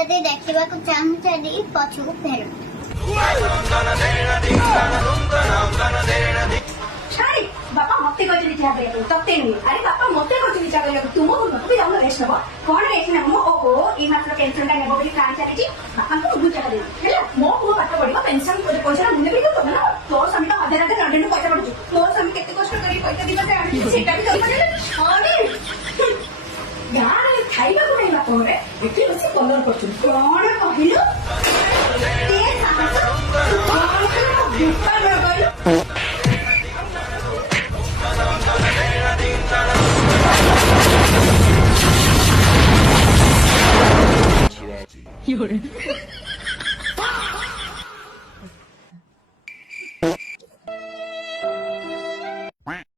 ଯଦି ଦେଖିବାକୁ ଚାହୁଁଛନ୍ତି ପଛକୁ ଫେରନ୍ତୁ। ଛାଡ଼ି ବାପା ମତେ କହିଛନ୍ତି ଚାହା କରିବାକୁ ତତେ ନୁହେଁ। ଆରେ ବାପା ମତେ କହିଛନ୍ତି ଚାହା କରିବାକୁ ତୁମ ତୁମେ ଯାଉନ ରେଷ୍ଟ ନବ କଣ ରେଷ୍ଟ ନବ ଓହୋ ଏଇ ମାସର ପେନସନ ଟା ନେବ ବୋଲି ପ୍ଲାନ୍ ଚାଲିଛି ବାପାଙ୍କୁ ମୁଁ ଚାହା ଦେବି ହେଲା ମୋ ପୁଅ ପାଠ ପଢିବ ପେନସନ ପଇସା ମୁଣ୍ଡ ବି ଦବ ନା ତୋ ସ୍ୱାମୀ ତ ହଜାର ହଜାର ଲଣ୍ଡନରୁ ପଇସା ପଡୁଛି ମୋ ସ୍ୱାମୀ କେତେ କଷ୍ଟ କରି ପଇସା ଦି ମାସେ ଆଣିଛି ସେଇଟା ବି ଦରକାର ଗାଁରେ ଖାଇବାକୁ ନାହିଁ ବାପ ଘରେ ଏଠି ବସି କଲର କରୁଛନ୍ତି କଣ କହିଲୁ有人。